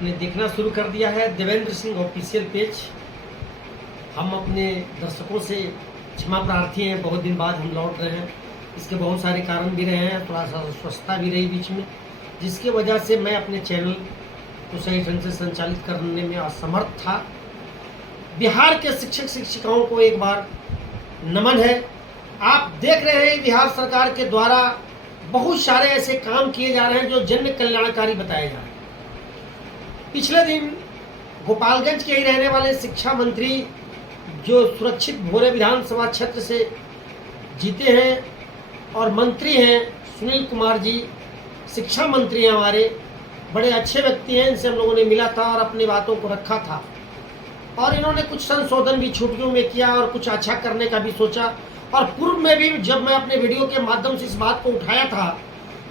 आपने देखना शुरू कर दिया है देवेंद्र सिंह ऑफिशियल पेज। हम अपने दर्शकों से क्षमा प्रार्थी हैं, बहुत दिन बाद हम लौट रहे हैं। इसके बहुत सारे कारण भी रहे हैं, थोड़ा सा अस्वस्थता भी रही बीच में, जिसके वजह से मैं अपने चैनल को सही ढंग से संचालित करने में असमर्थ था। बिहार के शिक्षक शिक्षिकाओं को एक बार नमन है। आप देख रहे हैं बिहार सरकार के द्वारा बहुत सारे ऐसे काम किए जा रहे हैं जो जन कल्याणकारी बताए जा रहे हैं। पिछले दिन गोपालगंज के ही रहने वाले शिक्षा मंत्री जो सुरक्षित भोरे विधानसभा क्षेत्र से जीते हैं और मंत्री हैं सुनील कुमार जी, शिक्षा मंत्री हैं हमारे, बड़े अच्छे व्यक्ति हैं। इनसे हम लोगों ने मिला था और अपनी बातों को रखा था और इन्होंने कुछ संशोधन भी छुट्टियों में किया और कुछ अच्छा करने का भी सोचा। और पूर्व में भी जब मैं अपने वीडियो के माध्यम से इस बात को उठाया था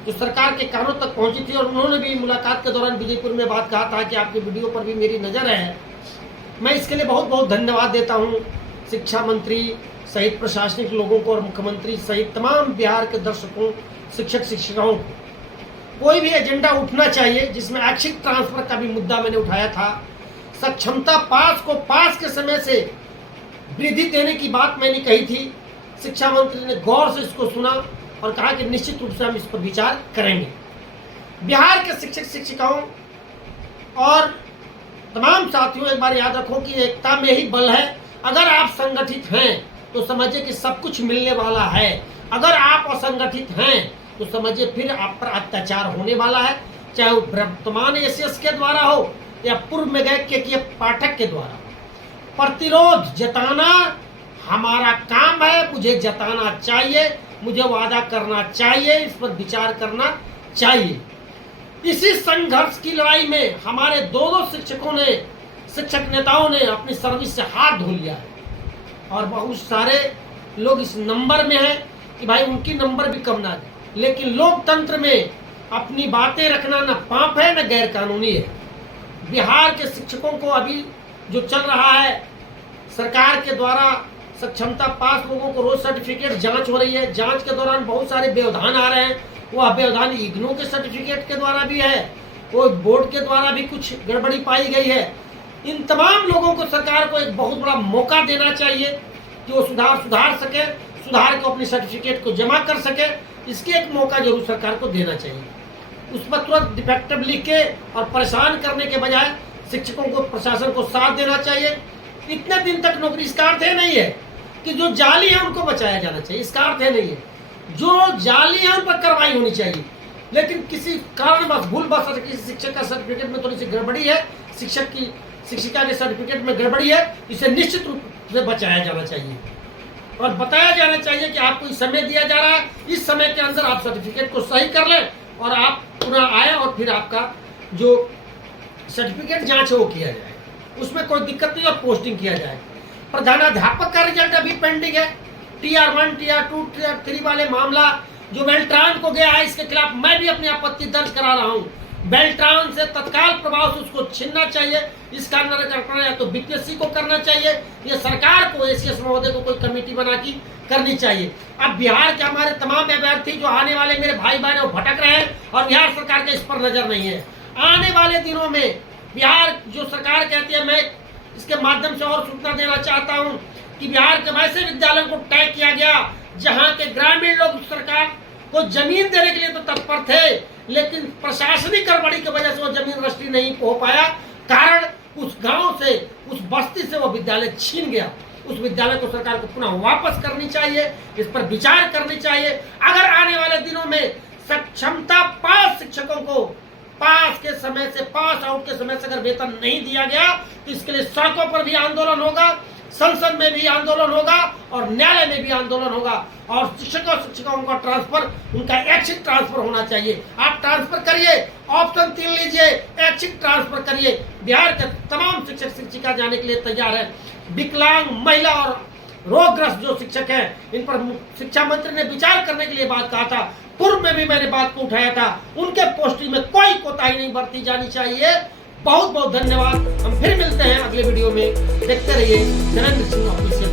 जो सरकार के कानों तक पहुंची थी, और उन्होंने भी मुलाकात के दौरान विजयपुर में बात कहा था कि आपके वीडियो पर भी मेरी नज़र है। मैं इसके लिए बहुत बहुत धन्यवाद देता हूं शिक्षा मंत्री सहित प्रशासनिक लोगों को और मुख्यमंत्री सहित तमाम बिहार के दर्शकों, शिक्षक शिक्षिकाओं को। कोई भी एजेंडा उठना चाहिए जिसमें ऐच्छिक ट्रांसफर का भी मुद्दा मैंने उठाया था। सक्षमता पास को पास के समय से वृद्धि देने की बात मैंने कही थी। शिक्षा मंत्री ने गौर से इसको सुना और कहा कि निश्चित रूप से हम इस पर विचार करेंगे। बिहार के शिक्षक शिक्षिकाओं और तमाम साथियों, एक बार याद रखो कि एकता में ही बल है। अगर आप संगठित हैं तो समझिए कि सब कुछ मिलने वाला है। अगर आप असंगठित हैं तो समझिए फिर आप पर अत्याचार होने वाला है, चाहे वो वर्तमान एसीएस के द्वारा हो या पूर्व में गए के पाठक के द्वारा। प्रतिरोध जताना हमारा काम है, मुझे जताना चाहिए, मुझे वादा करना चाहिए, इस पर विचार करना चाहिए। इसी संघर्ष की लड़ाई में हमारे दो शिक्षकों ने, शिक्षक नेताओं ने अपनी सर्विस से हाथ धो लिया है और बहुत सारे लोग इस नंबर में हैं कि भाई उनकी नंबर भी कम ना दे। लेकिन लोकतंत्र में अपनी बातें रखना न पाप है न गैर कानूनी है। बिहार के शिक्षकों को अभी जो चल रहा है सरकार के द्वारा सक्षमता पास लोगों को रोज सर्टिफिकेट जांच हो रही है। जांच के दौरान बहुत सारे व्यवधान आ रहे हैं। वह व्यवधान इग्नू के सर्टिफिकेट के द्वारा भी है, वो बोर्ड के द्वारा भी कुछ गड़बड़ी पाई गई है। इन तमाम लोगों को सरकार को एक बहुत बड़ा मौका देना चाहिए कि वो सुधार सके, सुधार को अपने सर्टिफिकेट को जमा कर सके। इसके एक मौका जरूर सरकार को देना चाहिए। उस पर तुरंत डिफेक्टिव लिख के और परेशान करने के बजाय शिक्षकों को, प्रशासन को साथ देना चाहिए। इतने दिन तक नौकरी, इसका अर्थ है नहीं है कि जो जाली है उनको बचाया जाना चाहिए, इसका अर्थ है नहीं है जो जाली है उन पर कार्रवाई होनी चाहिए। लेकिन किसी कारणवश भूलवश किसी शिक्षक का सर्टिफिकेट में थोड़ी सी गड़बड़ी है, शिक्षक की शिक्षिका के सर्टिफिकेट में गड़बड़ी है, इसे निश्चित रूप से बचाया जाना चाहिए और बताया जाना चाहिए कि आपको इस समय दिया जा रहा है, इस समय के अंदर आप सर्टिफिकेट को सही कर लें और आप पुनः आए और फिर आपका जो सर्टिफिकेट जांच है वो किया जाए, उसमें कोई दिक्कत नहीं और पोस्टिंग किया जाए। प्रधानाध्यापक का रिजल्ट अभी पेंडिंग है। TR1, TR2, TR3 वाले मामला जो बेल्ट्रान को गया है, इसके खिलाफ मैं भी अपनी आपत्ति दर्ज करा रहा हूँ। बेल्ट्रान से तत्काल प्रभाव से उसको छीनना चाहिए। इसका निराकरण या तो बीपीएससी को करना चाहिए या सरकार को, एसीएस महोदय को कोई कमेटी बना की करनी चाहिए। अब बिहार के हमारे तमाम अभ्यर्थी जो आने वाले मेरे भाई बहन वो भटक रहे हैं और बिहार सरकार के इस पर नजर नहीं है। आने वाले दिनों में बिहार जो सरकार कहती है, मैं इसके माध्यम से और सूचना देना चाहता हूं कि बिहार के वैसे विद्यालयों को टैग किया गया जहां के ग्रामीण लोग सरकार को जमीन देने के लिए तो तत्पर थे, लेकिन प्रशासनिक गड़बड़ी की वजह से वो जमीन रजिस्ट्री नहीं हो पाया। कारण उस गांव से, उस बस्ती से वो विद्यालय छीन गया। उस विद्यालय को सरकार को पुनः वापस करनी चाहिए, इस पर विचार करनी चाहिए। अगर आने वाले दिनों में सक्षमता पास शिक्षकों को पास के समय से, पास आउट के समय से अगर वेतन नहीं दिया गया तो इसके लिए सड़कों पर भी आंदोलन होगा, संसद में भी आंदोलन होगा और न्यायालय में भी आंदोलन होगा। और शिक्षकों शिक्षिकाओं का ट्रांसफर, उनका ऐच्छिक ट्रांसफर होना चाहिए। आप ट्रांसफर करिए, ऑप्शन 3 लीजिए, ऐच्छिक ट्रांसफर करिए। बिहार के तमाम शिक्षक शिक्षिका जाने के लिए तैयार है। विकलांग, महिला और रोगग्रस्त जो शिक्षक हैं, इन पर शिक्षा मंत्री ने विचार करने के लिए बात कहा था। पूर्व में भी मैंने बात को उठाया था। उनके पोस्टिंग में कोई कोताही नहीं बरती जानी चाहिए। बहुत बहुत धन्यवाद। हम फिर मिलते हैं अगले वीडियो में। देखते रहिए देवेंद्र सिंह ऑफिशियल।